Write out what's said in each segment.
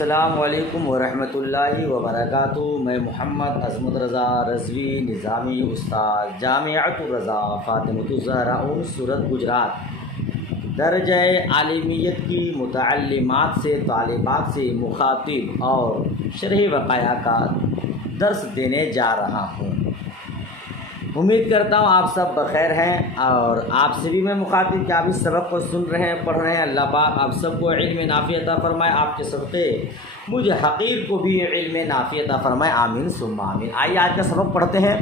السلام علیکم ورحمۃ اللہ وبرکاتہ۔ میں محمد عظمت رضا رضوی نظامی استاد جامعۃ الرضا فاطمۃ الزہراء سورت گجرات درجہ عالمیت کی متعلمات سے طالبات سے مخاطب اور شرح وقایع کا درس دینے جا رہا ہوں۔ امید کرتا ہوں آپ سب بخیر ہیں اور آپ سے بھی میں مخاطب کہ آپ اس سبق کو سن رہے ہیں، پڑھ رہے ہیں۔ اللہ پاک آپ سب کو علم نافع عطا فرمائے، آپ کے صدقے مجھ حقیر کو بھی علم نافع عطا فرمائے، آمین ثم آمین۔ آئیے آج کا سبق پڑھتے ہیں۔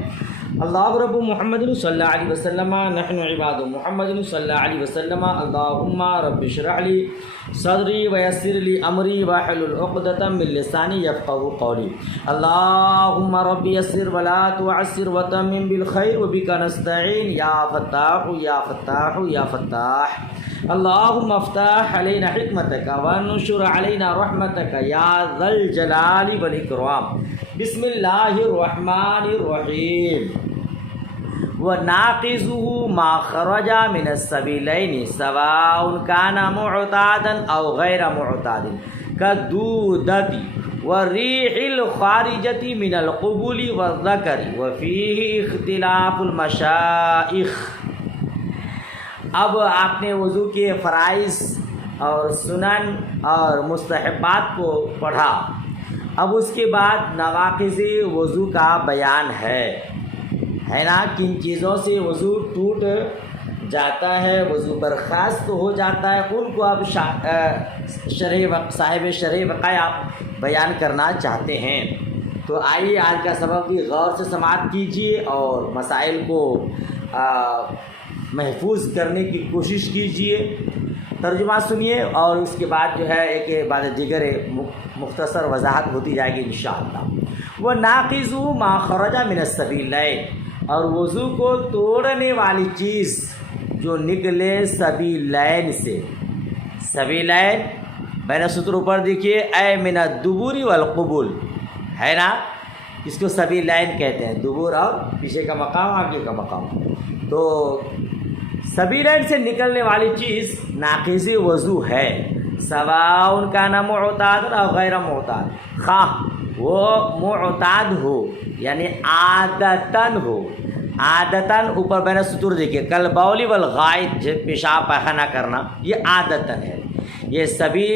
اللہ رب محمد صلی اللہ علیہ وسلم نحن عباد محمد صلی اللہ علیہ وسلم اللہم رب اشرح لی صدری ویسر لی امری واحلل عقدۃ من لسانی یفقہوا قولی۔ اللہم رب یسر ولا تعسر وتمم بالخیر وبک نستعین یا فتاح یا فتاح یا فتاح۔ اللہم افتح علینا حکمتک وانشر علینا رحمتک یا ذا الجلال والاکرام۔ بسم اللہ الرحمن الرحیم۔ وَنَاقِزُهُ مَا خَرَجَ مِنَ السَّبِيلَيْنِ سَوَاءٌ كَانَ مُعْتَادًا أَوْ غَيْرَ مُعْتَادٍ كَالدُّودَةِ وَالرِّيحِ الْخَارِجَةِ مِنَ الْقُبُلِ وَالذَّكَرِ وَفِيهِ اخْتِلَافُ الْمَشَائِخِ۔ اب آپ نے وضو کے فرائض اور سنن اور مستحبات کو پڑھا، اب اس کے بعد نواقض وضو کا بیان ہے نا، کن چیزوں سے وضو ٹوٹ جاتا ہے، وضو برخاست ہو جاتا ہے، ان کو اب صاحب شرح وقایع بیان کرنا چاہتے ہیں۔ تو آئیے آج کا سبق بھی غور سے سماعت کیجیے اور مسائل کو محفوظ کرنے کی کوشش کیجیے۔ ترجمہ سنیے اور اس کے بعد جو ہے ایک بعد دیگر مختصر وضاحت ہوتی جائے گی انشاءاللہ۔ وَنَاقِزُهُ مَا خَرَجَ مِنَ السَّبِيلَيْنِ، اور وضو کو توڑنے والی چیز جو نکلے سبیلین سے۔ سبیلین بین سطر اوپر دیکھیے، اے من الدبور والقبول ہے نا، اس کو سبیلین کہتے ہیں، دبور اور پیچھے کا مقام آگے کا مقام۔ تو سبیلین سے نکلنے والی چیز ناقض وضو ہے، سواء کان معتاد اور غیر معتاد، خواہ وہ معتاد ہو یعنی عادتاً ہو، عادتاً اوپر بین سطور دیکھیے، کل بولی والغائط پیشاب پاخانہ کرنا یہ عادتاً ہے، یہ سبھی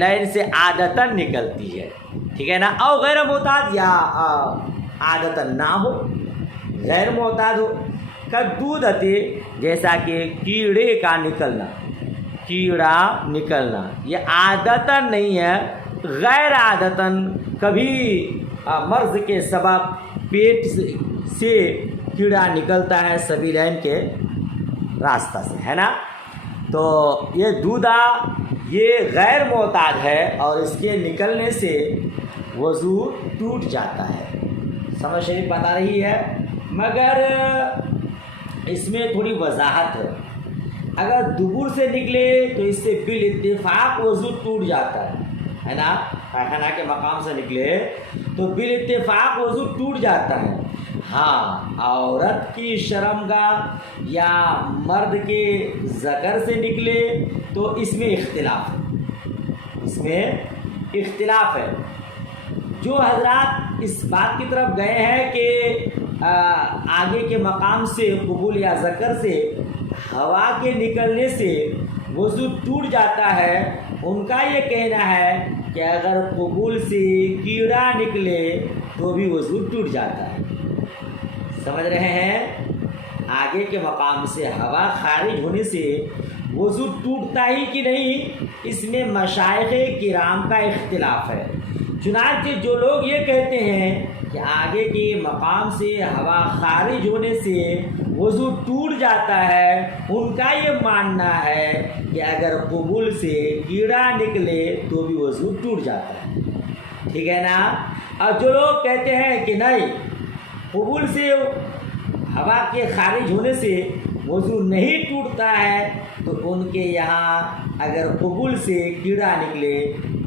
لائن سے عادتاً نکلتی ہے، ٹھیک ہے نا۔ او غیر معتاد یا عادتاً نہ ہو، غیر معتاد ہو، کدودت جیسا کہ کیڑے کا نکلنا، کیڑا نکلنا یہ عادتاً نہیں ہے، غیر عادتاً کبھی مرض کے سبب پیٹ سے کیڑا نکلتا ہے سبیلین کے راستہ سے، ہے نا۔ تو یہ دودھا یہ غیر معتاد ہے اور اس کے نکلنے سے وضو ٹوٹ جاتا ہے، سمجھ شریف بتا رہی ہے، مگر اس میں تھوڑی وضاحت ہے۔ اگر دبر سے نکلے تو اس سے بالاتفاق وضو ٹوٹ جاتا ہے نا، پاخانہ کے مقام سے نکلے تو بالاتفاق وضو ٹوٹ جاتا ہے۔ ہاں، عورت کی شرمگاہ یا مرد کے ذکر سے نکلے تو اس میں اختلاف ہے، اس میں اختلاف ہے۔ جو حضرات اس بات کی طرف گئے ہیں کہ آگے کے مقام سے قبول یا ذکر سے ہوا کے نکلنے سے وضو ٹوٹ جاتا ہے، ان کا یہ کہنا ہے کہ اگر قبول سے کیڑا نکلے تو بھی وضو ٹوٹ جاتا ہے، سمجھ رہے ہیں۔ آگے کے مقام سے ہوا خارج ہونے سے وضو ٹوٹتا ہی کہ نہیں، اس میں مشائخ کرام کا اختلاف ہے۔ چنانچہ جو لوگ یہ کہتے ہیں کہ آگے کے مقام سے ہوا خارج ہونے سے وضو ٹوٹ جاتا ہے، ان کا یہ ماننا ہے کہ اگر قبول سے کیڑا نکلے تو بھی وضو ٹوٹ جاتا ہے، ٹھیک ہے نا۔ اور جو لوگ کہتے ہیں کہ نہیں، قبول سے ہوا کے خارج ہونے سے وضو نہیں ٹوٹتا ہے، تو ان کے یہاں اگر قبول سے کیڑا نکلے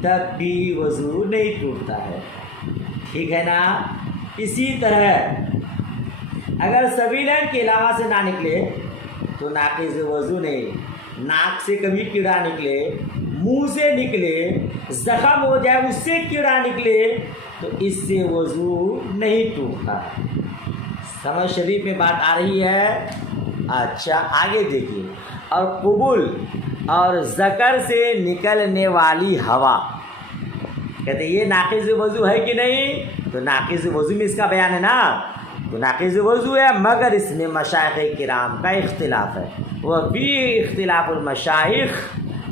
تب بھی وضو نہیں ٹوٹتا ہے، ٹھیک ہے نا۔ اسی طرح اگر سبیلین کے علاوہ سے نہ نکلے تو ناقض وضو نہیں، ناک سے کبھی کیڑا نکلے، منہ سے نکلے، زخم ہو جائے، اس سے کیڑا نکلے تو اس سے وضو نہیں ٹوٹتا۔ سمجھ شریف میں بات آ رہی ہے؟ اچھا آگے دیکھیے، اور قبول اور ذکر سے نکلنے والی ہوا، کہتے ہیں یہ ناقض وضو ہے کہ نہیں؟ تو ناقض وضو میں اس کا بیان ہے نا، تو ناقض وضو ہے، مگر اس میں مشائخ کرام کا اختلاف ہے، وہ بھی اختلاف المشائخ،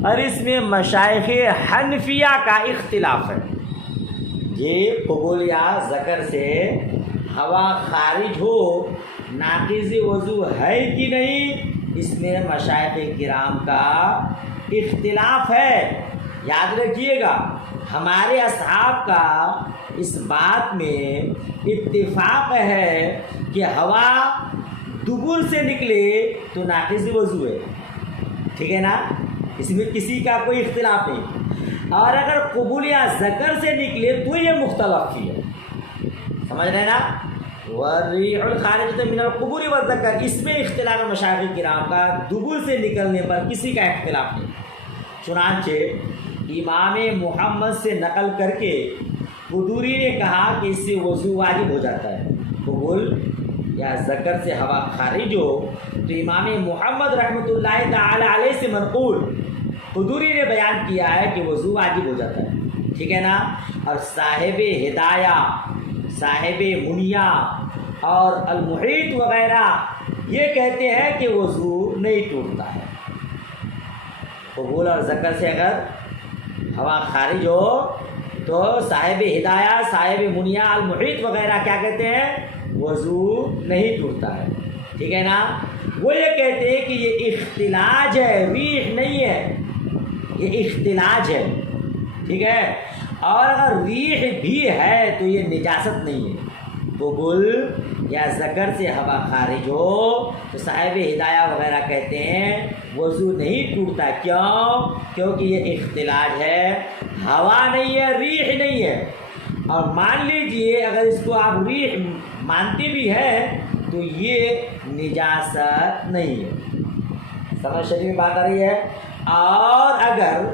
اور اس میں مشائخ حنفیہ کا اختلاف ہے۔ یہ قبول یا ذکر سے ہوا خارج ہو ناقض وضو ہے کہ نہیں، اس میں مشائخ کرام کا اختلاف ہے۔ یاد رکھیے گا، ہمارے اصحاب کا اس بات میں اتفاق ہے کہ ہوا دبر سے نکلے تو ناقض وضو ہے، ٹھیک ہے نا، اس میں کسی کا کوئی اختلاف نہیں، اور اگر قبول یا ذکر سے نکلے تو یہ مختلف ہی ہے، سمجھ رہے نا، والریح الخارجۃ من القبور والذکر، اس میں اختلاف مشائخ کرام کا، دبر سے نکلنے پر کسی کا اختلاف نہیں۔ چنانچہ امام محمد سے نقل کر کے قدوری نے کہا کہ اس سے وضو واجب ہو جاتا ہے، قبول یا ذکر سے ہوا خارج ہو تو امام محمد رحمۃ اللہ تعالی علیہ سے منقول قدوری نے بیان کیا ہے کہ وضو واجب ہو جاتا ہے، ٹھیک ہے نا، اور صاحب ہدایہ، صاحب منیہ اور المحیط وغیرہ یہ کہتے ہیں کہ وضو نہیں ٹوٹتا ہے۔ قبول اور ذکر سے اگر ہوا خارج ہو تو صاحب ہدایہ، صاحب منیہ، المحیط وغیرہ کیا کہتے ہیں؟ وضو نہیں ٹوٹتا ہے، ٹھیک ہے نا۔ وہ یہ کہتے ہیں کہ یہ اختلاج ہے، ریح نہیں ہے، یہ اختلاج ہے، ٹھیک ہے، اور اگر ریح بھی ہے تو یہ نجاست نہیں ہے۔ قبول یا ذکر سے ہوا خارج ہو تو صاحب ہدایہ وغیرہ کہتے ہیں وضو نہیں ٹوٹتا، کیوں؟ کیونکہ یہ اختلاج ہے، ہوا نہیں ہے، ریح نہیں ہے، اور مان لیجئے اگر اس کو آپ ریح مانتے بھی ہیں تو یہ نجاست نہیں ہے۔ سمجھ شریف میں بات آ رہی ہے؟ اور اگر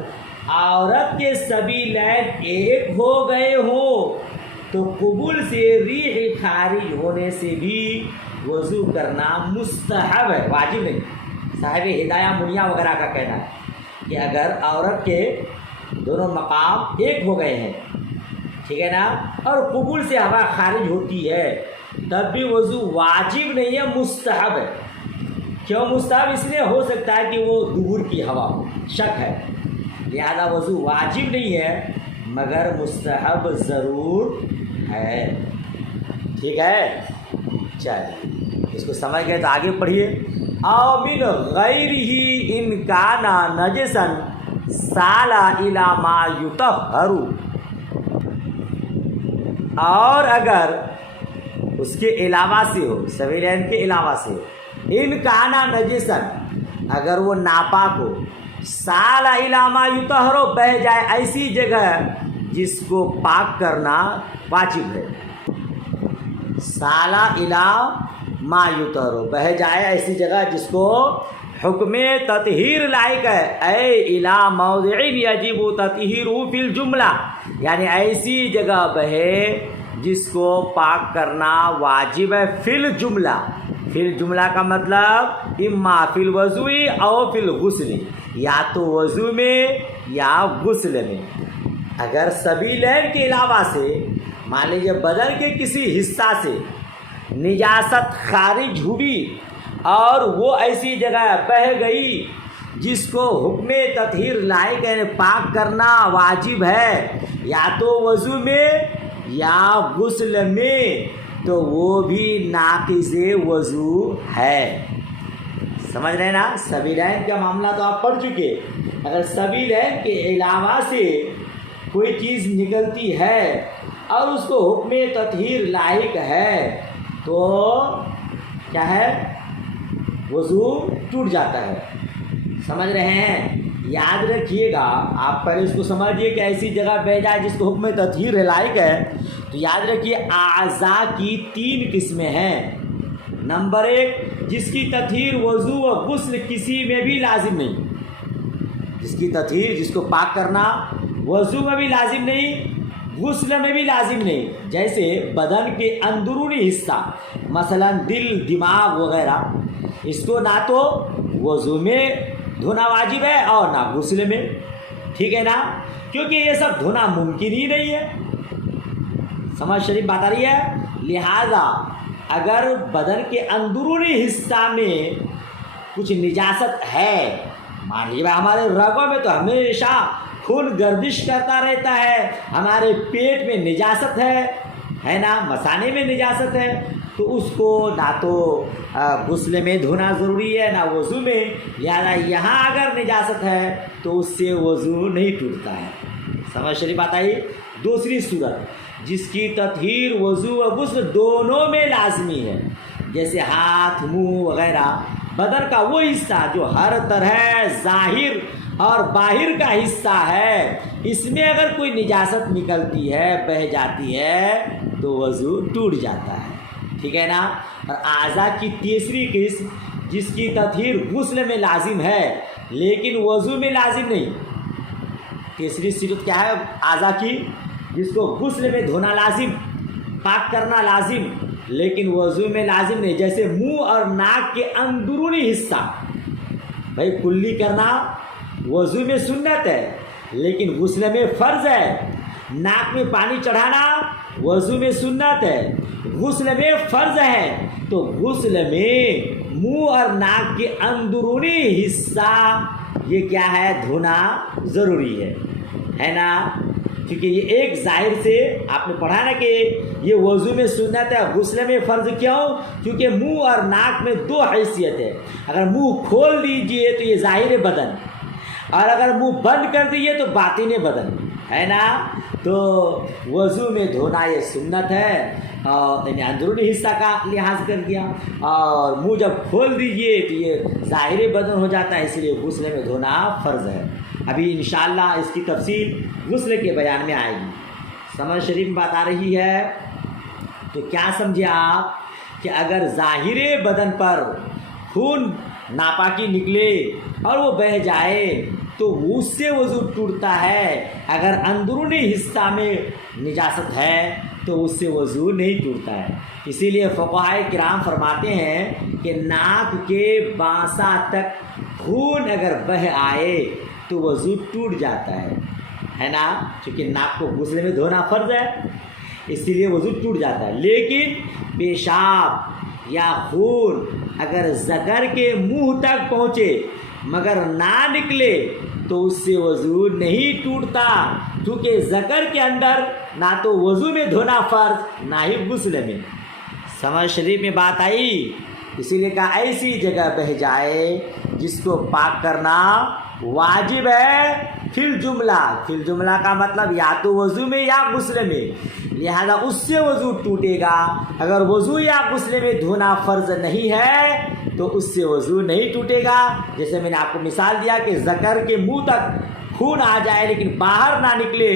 عورت کے سبھی لین ایک ہو گئے ہوں تو قبول سے ریح خارج ہونے سے بھی وضو کرنا مستحب ہے، واجب نہیں۔ صاحب ہدایہ منیہ وغیرہ کا کہنا ہے کہ اگر عورت کے دونوں مقام ایک ہو گئے ہیں، ٹھیک ہے نا، اور قبول سے ہوا خارج ہوتی ہے تب بھی وضو واجب نہیں ہے، مستحب ہے۔ کیوں مستحب؟ اس لیے ہو سکتا ہے کہ وہ دبر کی ہوا ہو، شک ہے، لہذا وضو واجب نہیں ہے مگر مستحب ضرور ہے، ٹھیک ہے۔ چلیے اس کو سمجھ گئے تو آگے پڑھیے۔ او من غیرہ ان کان نجسا سال الی ما یطہر، اور اگر اس کے علاوہ سے ہو، سویلین کے علاوہ سے ہو، ان کانا نجسا، اگر وہ ناپاک ہو، سال الی ما یطہر، بہ جائے ایسی جگہ جس کو پاک کرنا واجب ہے، سال الی ما یطہر، بہ جائے ایسی جگہ جس کو حکم تطہیر لائق ہے، اے الی موضع یجب تطہیرہ فی الجملہ، یعنی ایسی جگہ بہے جس کو پاک کرنا واجب ہے، فی الجملہ، فی الجملہ کا مطلب اما فی الوضوء او فی الغسل، یا تو وضو میں یا غسل میں۔ اگر سبیلین کے علاوہ سے مان لیجیے بدن کے کسی حصہ سے نجاست خارج ہوئی اور وہ ایسی جگہ بہہ گئی جس کو حکم تطہیر لائق ہے، پاک کرنا واجب ہے، یا تو وضو میں یا غسل میں، تو وہ بھی ناقض وضو ہے۔ سمجھ رہے ہیں نا؟ سبیلین کا معاملہ تو آپ پڑھ چکے، اگر سبیلین کے علاوہ سے کوئی چیز نکلتی ہے اور اس کو حکم تطہیر لائق ہے تو کیا ہے؟ وضو ٹوٹ جاتا ہے۔ سمجھ رہے ہیں؟ یاد رکھیے گا، آپ پہلے اس کو سمجھیے کہ ایسی جگہ بہ جائے جس کو حکم تطہیر لائق ہے، تو یاد رکھیے اعضاء کی 3 قسمیں ہیں۔ نمبر 1، جس کی تطہیر وضو و غسل کسی میں بھی لازم نہیں، جس کی تطہیر، جس کو پاک کرنا وضو میں بھی لازم نہیں، غسل میں بھی لازم نہیں. جیسے بدن کے اندرونی حصہ مثلا دل، دماغ وغیرہ، اس کو نہ تو وضو میں دھونا واجب ہے اور نہ غسل میں. ٹھیک ہے نا، کیونکہ یہ سب دھونا ممکن ہی نہیں ہے. سمجھ شریف بات آ رہی ہے. لہذا اگر بدن کے اندرونی حصہ میں کچھ نجاست ہے، مان لیجیے ہمارے رگوں میں تو ہمیشہ خون گردش کرتا رہتا ہے، ہمارے پیٹ میں نجاست ہے نا، مثانے میں نجاست ہے، تو اس کو نہ تو غسل میں دھونا ضروری ہے نہ وضو میں. لہذا یہاں اگر نجاست ہے تو اس سے وضو نہیں ٹوٹتا ہے. سمجھ شریف بات آئی. دوسری صورت جس کی تطہیر وضو و غسل دونوں میں لازمی ہے، جیسے ہاتھ، منہ وغیرہ، بدن کا وہ حصہ جو ہر طرح ظاہر اور باہر کا حصہ ہے، اس میں اگر کوئی نجاست نکلتی ہے، بہہ جاتی ہے تو وضو ٹوٹ جاتا ہے. ٹھیک ہے نا. اور اعضاء کی تیسری قسم جس کی تطہیر غسل میں لازم ہے لیکن وضو میں لازم نہیں. تیسری صورت کیا ہے اعضاء کی؟ جس کو غسل میں دھونا لازم، پاک کرنا لازم لیکن وضو میں لازم نہیں. جیسے منہ اور ناک کے اندرونی حصہ، بھائی کلی کرنا وضو میں سنت ہے لیکن غسل میں فرض ہے. ناک میں پانی چڑھانا وضو میں سنت ہے، غسل میں فرض ہے. تو غسل میں منہ اور ناک کے اندرونی حصہ یہ کیا ہے؟ دھونا ضروری ہے نا. کیونکہ یہ ایک ظاہر سے آپ نے پڑھا نا کہ یہ وضو میں سنت ہے، غسل میں فرض. کیوں؟ کیونکہ منہ اور ناک میں دو حیثیت ہے. اگر منہ کھول دیجئے تو یہ ظاہر بدن، اور اگر منہ بند کر دیجئے تو باطن بدن ہے نا. تو وضو میں دھونا یہ سنت ہے، اور یعنی اندرونی حصہ کا لحاظ کر دیا، اور منہ جب کھول دیجئے تو یہ ظاہر بدن ہو جاتا ہے، اس لیے غسل میں دھونا فرض ہے. ابھی انشاءاللہ اس کی تفصیل غسل کے بیان میں آئے گی. سمجھ شریف بات آ رہی ہے. تو کیا سمجھے آپ کہ اگر ظاہر بدن پر خون ناپاکی نکلے اور وہ بہہ جائے تو اس سے وضو ٹوٹتا ہے. اگر اندرونی حصہ میں نجاست ہے تو اس سے وضو نہیں ٹوٹتا ہے. اسی لیے فقہائے کرام فرماتے ہیں کہ ناک کے بانسا تک خون اگر بہہ آئے تو وضو ٹوٹ جاتا ہے نا. چونکہ ناک کو غسل میں دھونا فرض ہے، اسی لیے وضو ٹوٹ جاتا ہے. لیکن پیشاب یا خون اگر ذکر کے منہ تک پہنچے مگر نہ نکلے تو اس سے وضو نہیں ٹوٹتا، کیونکہ ذکر کے اندر نہ تو وضو میں دھونا فرض نہ ہی غسل میں. سمجھ شریف میں بات آئی. اسی لیے کہا ایسی جگہ بہہ جائے جس کو پاک کرنا واجب ہے فی الجملہ. فی الجملہ کا مطلب یا تو وضو میں یا غسل میں، لہذا اس سے وضو ٹوٹے گا. اگر وضو یا غسل میں دھونا فرض نہیں ہے تو اس سے وضو نہیں ٹوٹے گا. جیسے میں نے آپ کو مثال دیا کہ ذکر کے منہ تک خون آ جائے لیکن باہر نہ نکلے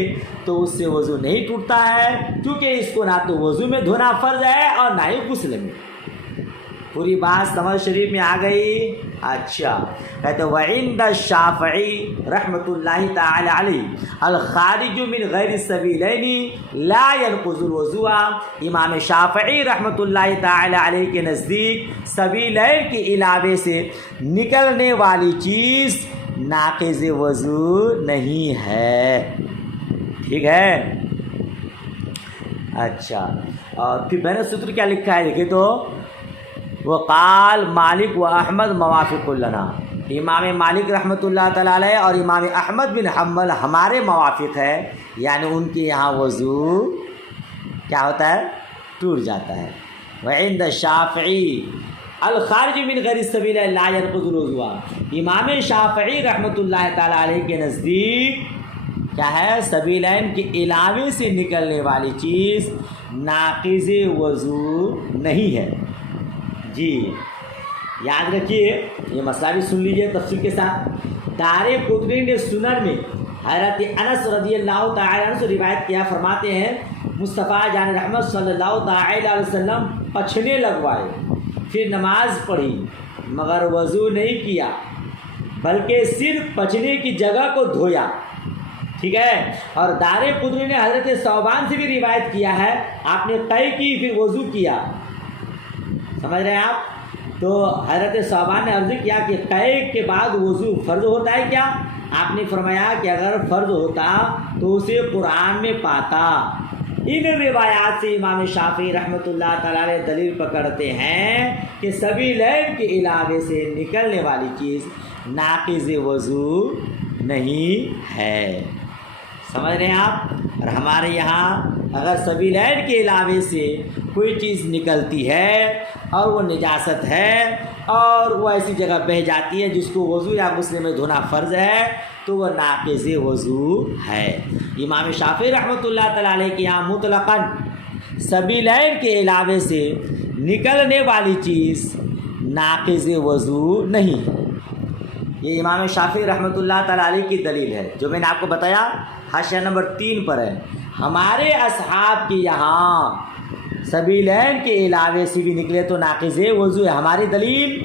تو اس سے وضو نہیں ٹوٹتا ہے، کیونکہ اس کو نہ تو وضو میں دھونا فرض ہے اور نہ ہی غسل میں. پوری بات سمجھ شریف میں آ گئی. اچھا کہتے وعند الشافعی رحمۃ اللہ تعالی علیہ الخارج من غیر السبیلین لا ينقض الوضوء. امام شافعی رحمۃ اللہ تعالی علیہ کے نزدیک سبیلین کے علاوے سے نکلنے والی چیز ناقض وضو نہیں ہے. ٹھیک ہے. اچھا اور پھر میں نے سطر کیا لکھا ہے دیکھیں تو وقال مالک و احمد موافق لنا. امام مالک رحمۃ اللہ تعالی علیہ اور امام احمد بن حنبل ہمارے موافق ہے، یعنی ان کے یہاں وضو کیا ہوتا ہے؟ ٹوٹ جاتا ہے. وعند الشافعی الخارج من غیر السبیل لا ينقض الوضوء. امام شافعی رحمۃ اللہ تعالی علیہ کے نزدیک کیا ہے؟ سبیلین کے علاوے سے نکلنے والی چیز ناقض وضو نہیں ہے. جی یاد رکھیے یہ مسئلہ بھی سن لیجیے تفصیل کے ساتھ. دار قطنی نے سنن میں حضرت انس رضی اللہ تعالی عنہ سے روایت کیا، فرماتے ہیں مصطفیٰ جان رحمت صلی اللہ تعالی علیہ وسلم پچھنے لگوائے، پھر نماز پڑھی مگر وضو نہیں کیا. بلکہ صرف پچنے کی جگہ کو دھویا، ٹھیک ہے۔ اور دارقطنی نے حضرت ثوبان سے بھی روایت کیا ہے، آپ نے قے کی پھر وضو کیا، سمجھ رہے ہیں آپ؟ تو حضرت ثوبان نے عرض کیا کہ قے کے بعد وضو فرض ہوتا ہے کیا؟ آپ نے فرمایا کہ اگر فرض ہوتا تو اسے قرآن میں پاتا۔ ان روایات سے امام شافعی رحمۃ اللہ تعالیٰ علیہ دلیل پکڑتے ہیں کہ سبیلین کے علاوے سے نکلنے والی چیز ناقض وضو نہیں ہے، سمجھ رہے ہیں آپ؟ اور ہمارے یہاں اگر سبیلین کے علاوے سے کوئی چیز نکلتی ہے اور وہ نجاست ہے اور وہ ایسی جگہ بہہ جاتی ہے جس کو وضو یا غسل میں دھونا فرض ہے تو وہ ناقض وضو ہے۔ امام شافعی رحمۃ اللہ تعالیٰ علیہ کے یہاں مطلقاً سبیلین کے علاوے سے نکلنے والی چیز ناقض وضو نہیں، یہ امام شافعی رحمۃ اللہ تعالیٰ علیہ کی دلیل ہے جو میں نے آپ کو بتایا حاشیہ نمبر 3 پر ہے۔ ہمارے اصحاب کے یہاں سبیلین کے علاوے سے بھی نکلے تو ناقض وضو ہے۔ ہماری دلیل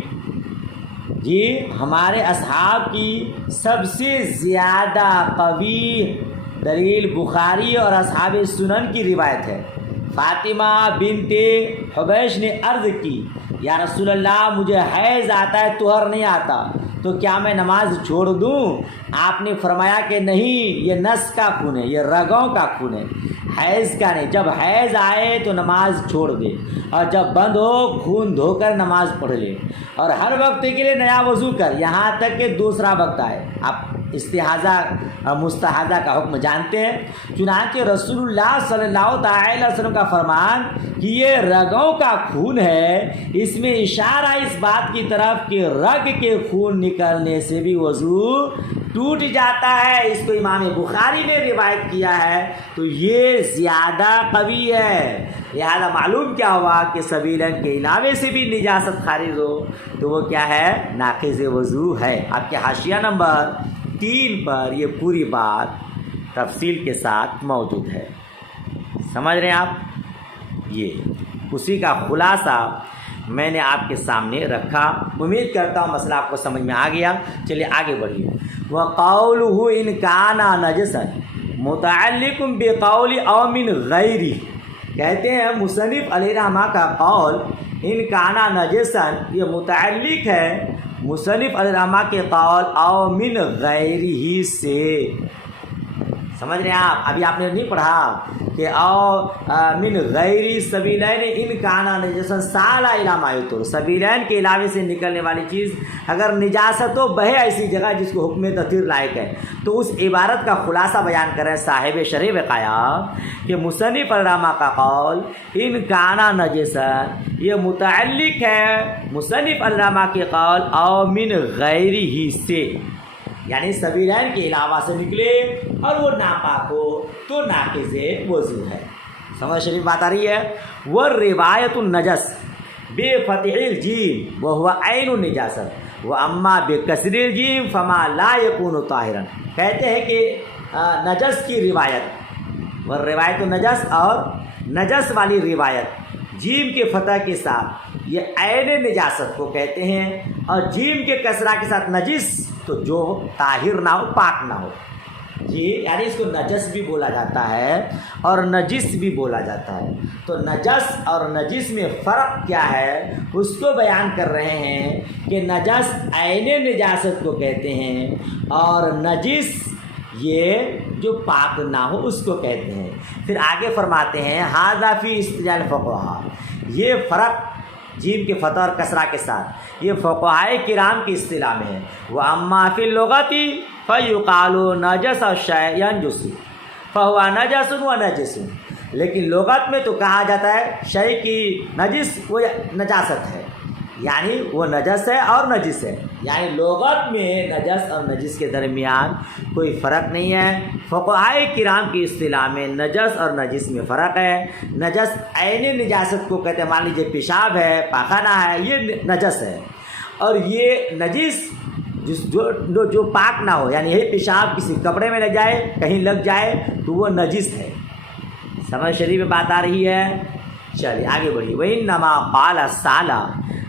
جی ہمارے اصحاب کی سب سے زیادہ قوی دلیل بخاری اور اصحاب سنن کی روایت ہے۔ فاطمہ بنت حبیش نے عرض کی یا رسول اللہ مجھے حیض آتا ہے طہر نہیں آتا، تو کیا میں نماز چھوڑ دوں؟ آپ نے فرمایا کہ نہیں، یہ نس کا خون ہے، یہ رگوں کا خون ہے، حیض کا نہیں۔ جب حیض آئے تو نماز چھوڑ دے اور جب بند ہو خون دھو کر نماز پڑھ لے، اور ہر وقت کے لیے نیا وضو کر یہاں تک کہ دوسرا وقت آئے۔ آپ استحاضہ اور مستحاضہ کا حکم جانتے ہیں، چنانچہ رسول اللہ صلی اللہ تعالی وسلم کا فرمان کہ یہ رگوں کا خون ہے، اس میں اشارہ اس بات کی طرف کہ رگ کے خون نکلنے سے بھی وضو ٹوٹ جاتا ہے۔ اس کو امام بخاری نے روایت کیا ہے تو یہ زیادہ قوی ہے۔ لہذا معلوم کیا ہوا کہ سبیلین کے علاوے سے بھی نجاست خارج ہو تو وہ کیا ہے؟ ناقض وضو ہے۔ آپ کے حاشیہ نمبر 3 پر یہ پوری بات تفصیل کے ساتھ موجود ہے، سمجھ رہے ہیں آپ؟ یہ اسی کا خلاصہ میں نے آپ کے سامنے رکھا، امید کرتا ہوں مسئلہ آپ کو سمجھ میں آ گیا۔ چلیے آگے بڑھیے۔ وَقَوْلُهُ إِنْ كَانَ نَجِسًا مُتَعَلِّقٌ بِقَوْلِ أَوْ مِنْ غَيْرِهِ، کہتے ہیں مصنف علیہ رحمہ کا قول ان کانا نجسن یہ متعلق ہے مصنف علیہ رحمہ کے قول او من غیرہ سے، سمجھ رہے ہیں آپ؟ ابھی آپ نے نہیں پڑھا کہ او من غیر سبیلین ان کانا نجسن سالا الی ما یطہر، سبیلین کے علاوے سے نکلنے والی چیز اگر نجاست ہو بہے ایسی جگہ جس کو حکم تطہیر لائق ہے، تو اس عبارت کا خلاصہ بیان کریں صاحب شرح وقایا کہ مصنف الرحمہ کا قول ان کانا نجسن یہ متعلق ہے مصنف الرحمہ کے قول او من غیرہ سے، یعنی سبیلین کے علاوہ سے نکلے اور وہ ناپاک ہو تو ناقض وضو ہے۔ سمجھ شریف بات آ رہی ہے؟ وہ روایت النجس بے فتح الجیم وہو عین النجاست و اما بے کسر الجیم فما لا یکون طاہرا، کہتے ہیں کہ نجس کی روایت وہ روایت النجس اور نجس والی روایت جیم کے فتح کے ساتھ یہ عین نجاست کو کہتے ہیں، اور جیم کے کسرہ کے ساتھ نجس تو جو طاہر نہ ہو پاک نہ ہو، جی یعنی اس کو نجس بھی بولا جاتا ہے اور نجس بھی بولا جاتا ہے۔ تو نجس اور نجس میں فرق کیا ہے اس کو بیان کر رہے ہیں کہ نجس عین نجاست کو کہتے ہیں اور نجس یہ جو پاک نہ ہو اس کو کہتے ہیں۔ پھر آگے فرماتے ہیں ھذا فی اصطلاح الفقہاء، یہ فرق جیم کے فتح اور کسرہ کے ساتھ یہ فقہائے کرام کی اصطلاح میں ہے۔ وَأَمَّا فِي اللُّغَةِ فَيُقَالُ نَجَسَ الشَّيْءُ يَنْجُسُ فَهُوَ نَجَسٌ وَنَجِسٌ، لیکن لغت میں تو کہا جاتا ہے شے کی نجس وہ نجاست ہے، یعنی وہ نجس ہے اور نجس ہے، یعنی لغت میں نجس اور نجس کے درمیان کوئی فرق نہیں ہے۔ فقہائے کرام کی اصطلاح میں نجس اور نجس میں فرق ہے۔ نجس عین نجاست کو کہتے ہیں، مان لیجیے پیشاب ہے پاخانہ ہے یہ نجس ہے، اور یہ نجس جو پاک نہ ہو، یعنی یہ پیشاب کسی کپڑے میں لگ جائے کہیں لگ جائے تو وہ نجس ہے۔ سمجھ شریف میں بات آ رہی ہے؟ چلیے آگے بڑھیے۔ وَإِنَّمَا قَالَ السَّالَ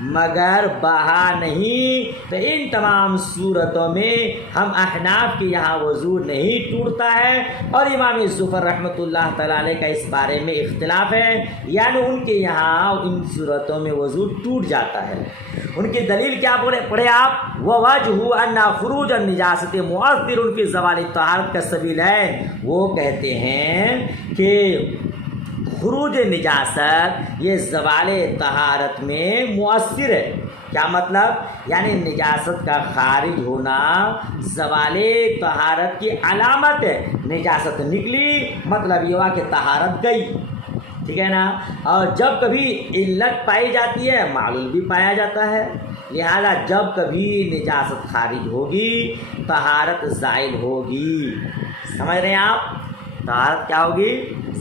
مگر بہا نہیں، تو ان تمام صورتوں میں ہم احناف کے یہاں وضو نہیں ٹوٹتا ہے، اور امام زفر رحمۃ اللہ تعالیٰ علیہ کا اس بارے میں اختلاف ہے، یعنی ان کے یہاں ان صورتوں میں وضو ٹوٹ جاتا ہے۔ ان کی دلیل کیا پڑھے آپ؟ وَوَجْهُ أَنَّ خُرُوجَ النِّجَاسَةِ مُؤَثِّرٌ فِي زَوَالِ الطَّهَارَةِ كَالسَّبِيلِ ہے، وہ کہتے ہیں کہ خروج نجاست یہ زوال طہارت میں مؤثر ہے۔ کیا مطلب؟ یعنی نجاست کا خارج ہونا زوال طہارت کی علامت ہے۔ نجاست نکلی مطلب یہ ہوا کہ طہارت گئی، ٹھیک ہے نا؟ اور جب کبھی علت پائی جاتی ہے معلول بھی پایا جاتا ہے، لہذا جب کبھی نجاست خارج ہوگی طہارت زائل ہوگی۔ سمجھ رہے ہیں آپ؟ طہارت کیا ہوگی؟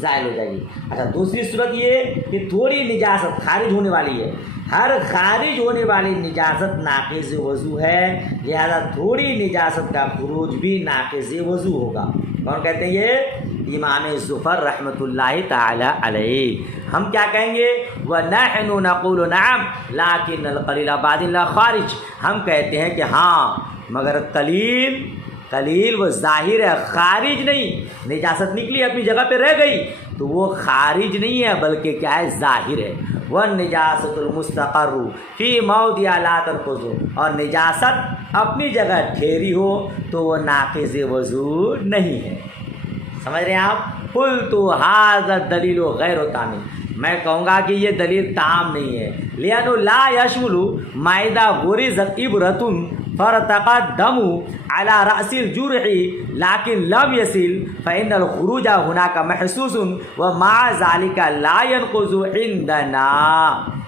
زائل ہو جائے گی۔ اچھا، دوسری صورت یہ کہ تھوڑی نجاست خارج ہونے والی ہے۔ ہر خارج ہونے والی نجاست ناقض وضو ہے، لہذا تھوڑی نجاست کا خروج بھی ناقض وضو ہوگا۔ کون کہتے ہیں یہ؟ امام زفر رحمۃ اللہ تعالی علیہ۔ ہم کیا کہیں گے؟ وَنَحْنُ نَقُولُ نَعَمْ لَكِنَّ الْقَلِيلَ بَعْدٍ لَا خارج۔ ہم کہتے ہیں کہ ہاں، مگر قلیل وہ ظاہر ہے، خارج نہیں۔ نجاست نکلی اپنی جگہ پہ رہ گئی تو وہ خارج نہیں ہے بلکہ کیا ہے؟ ظاہر ہے۔ وَالنِّجَاسَةُ الْمُسْتَقَرُّ فِي مَوْضِعَ لَا تَنْقُضُ، اور نجاست اپنی جگہ ٹھہری ہو تو وہ ناقض وضو نہیں ہے۔ سمجھ رہے ہیں آپ؟ قُلْتُ هَذَا الدَّلِيلُ غَيْرُ تَامٍ، میں کہوں گا کہ یہ دلیل تام نہیں ہے۔ لِأَنَّهُ لَا يَشْمُلُ مَا إِذَا غُرِزَتْ إِبْرَةٌ فَارْتَقَى الدَّمُ عَلَى رَأْسِ الْجُرْحِ لَكِنْ لَمْ يَصِلْ فَإِنَّ الْخُرُوجَ هُنَاكَ مَحْسُوسٌ وَمَعَ ذَلِكَ لَا يَنْقُضُ عِنْدَنَا۔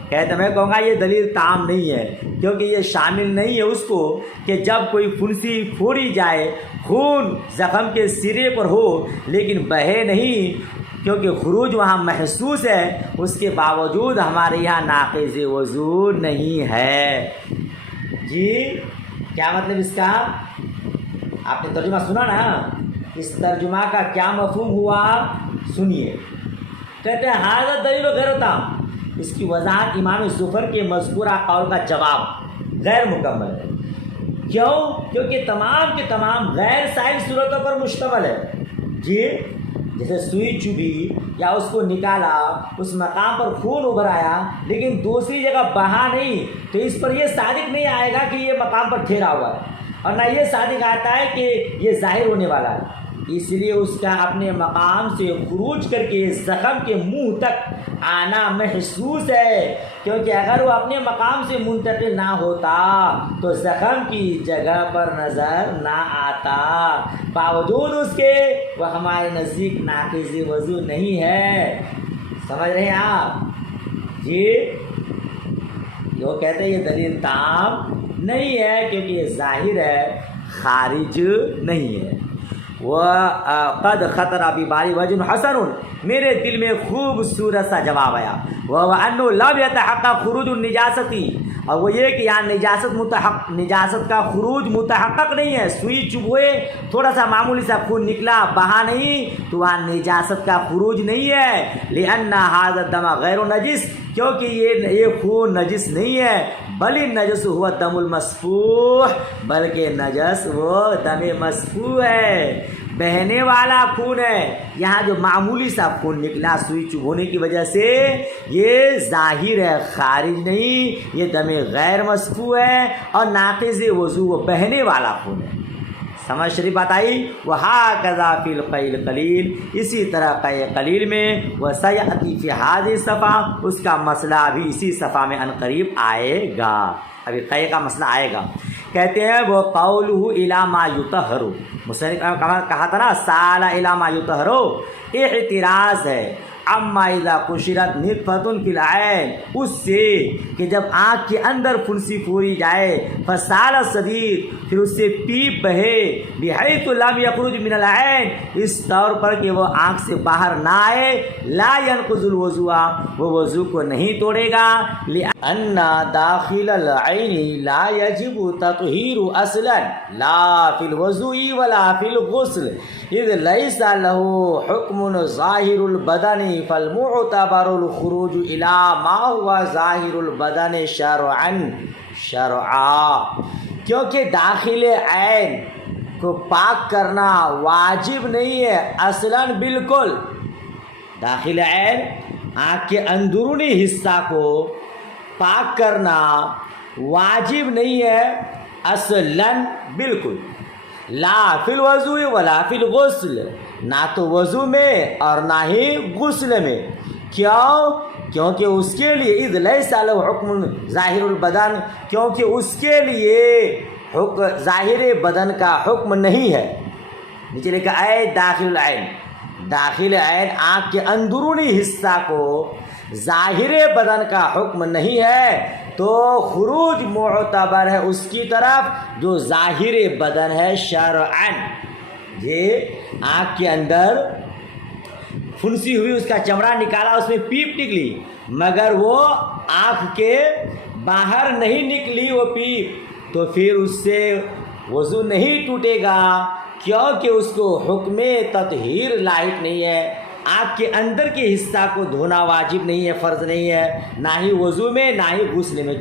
کہتے میں کہوں گا یہ دلیل تام نہیں ہے، کیونکہ یہ شامل نہیں ہے اس کو کہ جب کوئی پھنسی پھوڑی جائے، خون زخم کے سرے پر ہو لیکن بہے نہیں، کیونکہ خروج وہاں محسوس ہے، اس کے باوجود ہمارے یہاں ناقض وضو نہیں ہے۔ جی کیا مطلب اس کا؟ آپ نے ترجمہ سنا نا؟ اس ترجمہ کا کیا مفہوم ہوا؟ سنیے۔ کہتے ہیں حاضر دلیل غیر تام، اس کی وضاحت امام زفر کے مذکورہ قول کا جواب غیر مکمل ہے۔ کیوں؟ کیونکہ تمام کے تمام غیر سائل صورتوں پر مشتمل ہے۔ جی جیسے سوئی چبھی یا اس کو نکالا، اس مقام پر خون ابھر آیا لیکن دوسری جگہ بہا نہیں، تو اس پر یہ صادق نہیں آئے گا کہ یہ مقام پر ٹھہرا ہوا ہے، اور نہ یہ صادق آتا ہے کہ یہ ظاہر ہونے والا ہے۔ اس لیے اس کا اپنے مقام سے خروج کر کے زخم کے منہ تک آنا محسوس ہے، کیونکہ اگر وہ اپنے مقام سے منتقل نہ ہوتا تو زخم کی جگہ پر نظر نہ آتا، باوجود اس کے وہ ہمارے نزدیک ناقض وضو نہیں ہے۔ سمجھ رہے ہیں آپ؟ جی وہ کہتے ہیں یہ دلیل تام نہیں ہے کیونکہ یہ ظاہر ہے، خارج نہیں ہے۔ وَقَدْ خَطَرَ بِبَالِي وَجْهٌ حَسَنٌ، میرے دل میں خوبصورت سا جواب آیا۔ وَأَنَّهُ لَمْ يَتَحَقَّقْ خُرُوجُ النِّجَاسَةِ، اور وہ یہ کہ یہاں نجاست کا خروج متحقق نہیں ہے۔ سوئی چبھوئے، تھوڑا سا معمولی سا خون نکلا، بہا نہیں، تو وہاں نجاست کا خروج نہیں ہے۔ لِأَنَّ هَذَا الدَّمَ غَيْرُ نَجِسٌ، کیونکہ یہ خون نجس نہیں ہے، بل النجس ہوا دم المسفوح، بلکہ نجس وہ دم مسفوح ہے، بہنے والا خون ہے۔ یہاں جو معمولی سا خون نکلا سوئی چبھونے کی وجہ سے، یہ ظاہر ہے، خارج نہیں، یہ دم غیر مسفوح ہے اور ناقض وضو، وہ بہنے والا خون ہے۔ سمجھ شریف بات آئی؟ وَهَكَذَا فِي الْقَيْءِ الْقَلِيلِ، اسی طرح قیء قلیل میں، وَسَيَأْتِي فِي هَذِهِ الصَّفْحَةِ، اس کا مسئلہ بھی اسی صفحہ میں عنقریب آئے گا، ابھی قیء کا مسئلہ آئے گا۔ کہتے ہیں وہ قَوْلُهُ إِلَى مَا يُطَهَّرُ، مصنف کہا تھا نا سَأَلَ إِلَى مَا يُطَهَّرُ، اعتراض ہے اما اذا قشرت نطفۃ فی العین، اس سے کہ جب آنکھ کے اندر پھنسی پھوڑی جائے، فسال الصدید، پھر اس سے پیپ بہے، بحیث لم یخرج من العین، اس طور پر کہ وہ آنکھ سے باہر نہ آئے، لا ينقض الوضوء، وہ وضو کو نہیں توڑے گا، لأن داخل العین لا یجب تطہیر اصلا لا فی الوضوء ولا فی الغسل، اذ لیس له حکم ظاہر البدن فالمعتبر الخروج الى ما هو ظاہر البدن شرعا، کیونکہ داخل عین کو پاک کرنا واجب نہیں ہے اصلاً بالکل. داخل عین آنکھ کے اندرونی حصہ کو پاک کرنا واجب نہیں ہے اصلاً بالکل. لا فی الوضوء ولا فی الغسل، نہ تو وضو میں اور نہ ہی غسل میں. کیونکہ اس کے لیے اذ لیس لہ حکم ظاہر البدن، کیونکہ اس کے لیے ظاہر بدن کا حکم نہیں ہے. نیچے لکھا اے داخل العین، داخل عین آنکھ کے اندرونی حصہ کو ظاہر بدن کا حکم نہیں ہے، تو خروج معتبر ہے اس کی طرف جو ظاہر بدن ہے شرعاً. یہ آنکھ کے اندر پھنسی ہوئی اس کا چمڑا نکالا، اس میں پیپ نکلی، مگر وہ آنکھ کے باہر نہیں نکلی وہ پیپ، تو پھر اس سے وضو نہیں ٹوٹے گا، کیونکہ اس کو حکم تطہیر لاحق نہیں ہے. آنکھ کے اندر کے حصہ کو دھونا واجب نہیں ہے، فرض نہیں ہے، نہ ہی وضو میں نہ ہی غسل میں.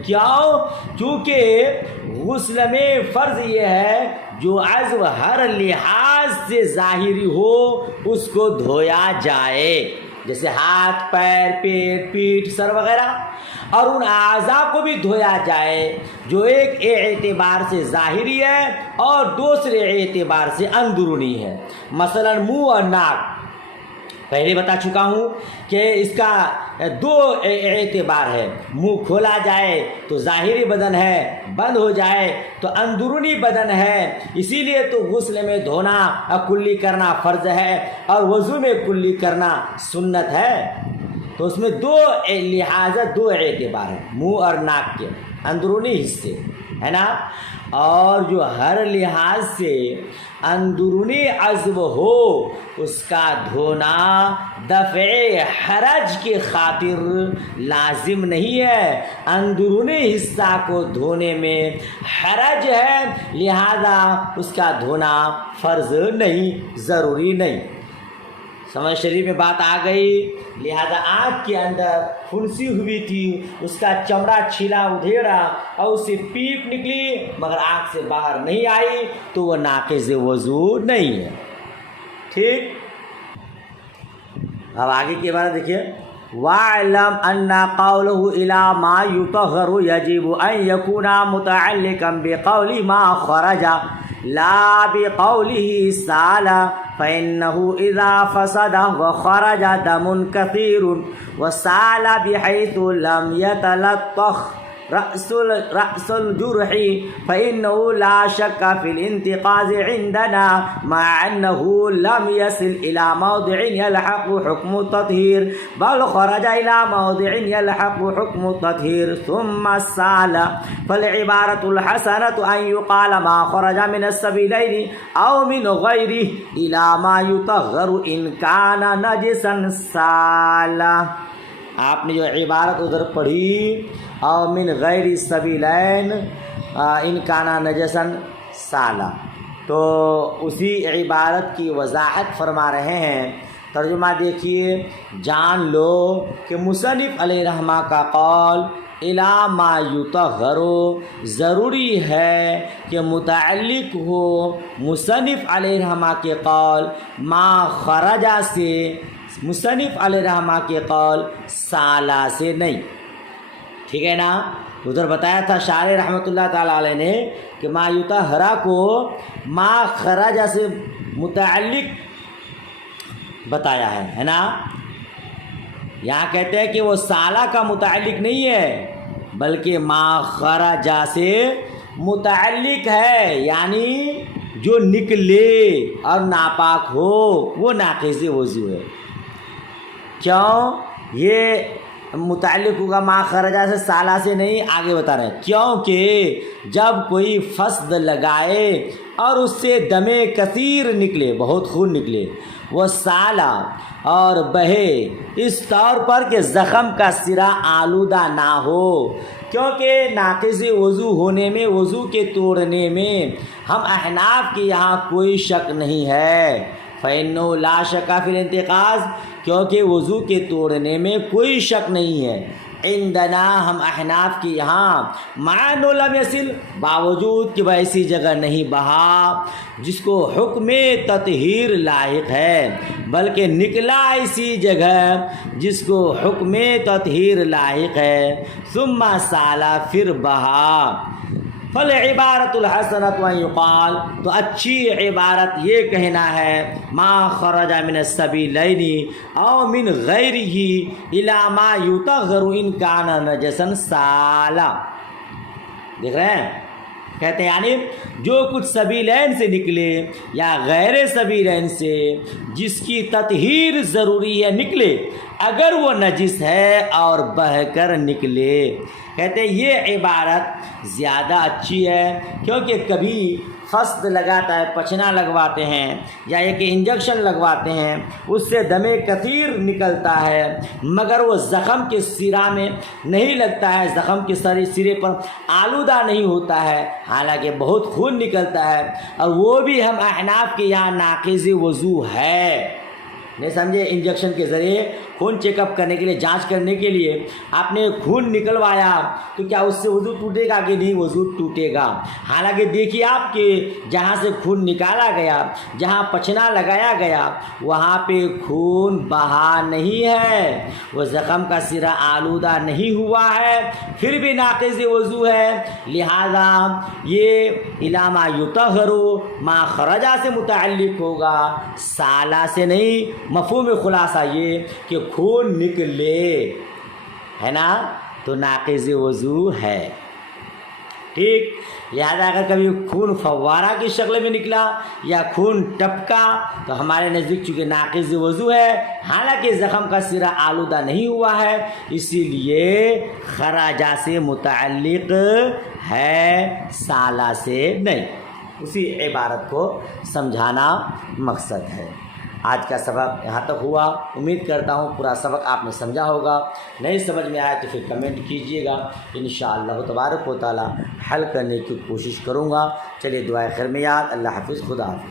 کیونکہ غسل میں فرض یہ ہے جو عضو ہر لحاظ سے ظاہری ہو اس کو دھویا جائے، جیسے ہاتھ، پیر، پیٹ، پیٹھ، سر وغیرہ، اور ان اعضاء کو بھی دھویا جائے جو ایک اعتبار سے ظاہری ہے اور دوسرے اعتبار سے اندرونی ہے. مثلا منہ اور ناک پہلے بتا چکا ہوں کہ اس کا دو اعتبار ہے. منہ کھولا جائے تو ظاہری بدن ہے، بند ہو جائے تو اندرونی بدن ہے. اسی لیے تو غسل میں دھونا اور کلی کرنا فرض ہے اور وضو میں کلی کرنا سنت ہے. تو اس میں دو لحاظ، دو اعتبار ہیں، منہ اور ناک کے اندرونی حصے، ہے نا. اور جو ہر لحاظ سے اندرونی عضو ہو اس کا دھونا دفع حرج کی خاطر لازم نہیں ہے. اندرونی حصہ کو دھونے میں حرج ہے، لہذا اس کا دھونا فرض نہیں، ضروری نہیں. سمجھ شریف میں بات آ گئی. لہذا آنکھ کے اندر پھنسی ہوئی تھی، اس کا چمڑا چھیلا ادھیڑا اور اس سے پیپ نکلی مگر آنکھ سے باہر نہیں آئی تو وہ ناقض وضو نہیں ہے. ٹھیک. اب آگے کی عبارت دیکھیے. وَاعْلَمْ أَنَّ قَوْلَهُ إِلَى مَا يُطَهَّرُ يَجِبُ أَن يَكُونَ مُتَعَلِّقًا بِقَوْلِ مَا خَرَجَ لَا بِقَوْلِهِ سَالَ، فَإِنَّهُ إِذَا فَسَدَ وَخَرَجَ دَمٌ كَثِيرٌ وَسَالَ بِحَيْثُ لَمْ يَتَلَطَّخ رأس الجرح فإنه لا شك في الانتقاض عندنا مع أنه لم يصل إلى موضع يلحق حكم التطهير بل خرج إلى موضع يلحق حكم التطهير ثم سال. فالعبارة الحسنة أن يقال ما خرج من السبيلين أو من غيره إلى ما يطهر إن كان نجسا سال. آپ نے جو عبارت ادھر پڑھی اور من غیر السبیلین ان کانا نجسن سالا، تو اسی عبارت کی وضاحت فرما رہے ہیں. ترجمہ دیکھیے، جان لو کہ مصنف علیہ رحمہ کا قول الا ما یطہر ضروری ہے کہ متعلق ہو مصنف علیہ رحمہ کے قول ما خرجہ سے، مصنف علیہ رحمہ کے قول سالہ سے نہیں. ٹھیک ہے نا. ادھر بتایا تھا شارح رحمۃ اللہ تعالیٰ علیہ نے کہ ما یطہرہ کو ما خرجہ سے متعلق بتایا ہے نا. یہاں کہتے ہیں کہ وہ سالہ کا متعلق نہیں ہے بلکہ ما خرجہ سے متعلق ہے، یعنی جو نکلے اور ناپاک ہو وہ ناقض وضو ہے. کیوں یہ متعلق ہوگا ما خرجہ سے، سالہ سے نہیں؟ آگے بتا رہے ہیں کیونکہ جب کوئی فسد لگائے اور اس سے دم کثیر نکلے، بہت خون نکلے، وہ سالہ اور بہے اس طور پر کہ زخم کا سرا آلودہ نہ ہو. کیونکہ ناقض وضو ہونے میں، وضو کے توڑنے میں ہم احناف کے یہاں کوئی شک نہیں ہے. فإنه لا شک فی الانتقاض، کیونکہ وضو کے توڑنے میں کوئی شک نہیں ہے. عندنا ہم احناف کے یہاں مع انه لم یصل، باوجود کہ وہ ایسی جگہ نہیں بہا جس کو حکم تطہیر لاحق ہے، بلکہ نکلا ایسی جگہ جس کو حکم تطہیر لاحق ہے. ثم سالا، پھر بہا. فالعبارت الحسنۃ ان یقال، تو اچھی عبارت یہ کہنا ہے ما خرج من السبیلین او من غیرہ الی ما یطہر ان کان نجسا سالا. دیکھ رہے ہیں، کہتے ہیں یعنی جو کچھ سبیلین سے نکلے یا غیر سبیلین سے جس کی تطہیر ضروری ہے نکلے، اگر وہ نجس ہے اور بہہ کر نکلے. کہتے ہیں یہ عبارت زیادہ اچھی ہے، کیونکہ کبھی فصد لگاتا ہے، پچنا لگواتے ہیں یا ایک انجیکشن لگواتے ہیں، اس سے دم کثیر نکلتا ہے مگر وہ زخم کے سرا میں نہیں لگتا ہے، زخم کے سرے پر آلودہ نہیں ہوتا ہے، حالانکہ بہت خون نکلتا ہے، اور وہ بھی ہم احناف کے یہاں ناقض وضو ہے. نہیں سمجھے؟ انجیکشن کے ذریعے خون چیک اپ کرنے کے لیے، جانچ کرنے کے لیے آپ نے خون نکلوایا تو کیا اس سے وضو ٹوٹے گا کہ نہیں؟ وضو ٹوٹے گا. حالانکہ دیکھیے آپ کہ جہاں سے خون نکالا گیا، جہاں پچنا لگایا گیا، وہاں پہ خون بہا نہیں ہے، وہ زخم کا سرا آلودہ نہیں ہوا ہے، پھر بھی ناقض وضو ہے. لہذا یہ علامہ یطہر ما خرجہ سے متعلق ہوگا، سالہ سے نہیں. مفہوم خلاصہ یہ کہ خون نکلے ہے نا تو ناقض وضو ہے. ٹھیک. لہذا اگر کبھی خون فوارہ کی شکل میں نکلا یا خون ٹپکا تو ہمارے نزدیک چونکہ ناقض وضو ہے، حالانکہ زخم کا سرا آلودہ نہیں ہوا ہے، اسی لیے خراجہ سے متعلق ہے، سالہ سے نہیں. اسی عبارت کو سمجھانا مقصد ہے. آج کا سبق یہاں تک ہوا. امید کرتا ہوں پورا سبق آپ نے سمجھا ہوگا. نہیں سمجھ میں آیا تو پھر کمنٹ کیجئے گا، انشاءاللہ تبارک و تعالی حل کرنے کی کوشش کروں گا. چلیے دعائے خیر میں یاد. اللہ حافظ. خدا حافظ.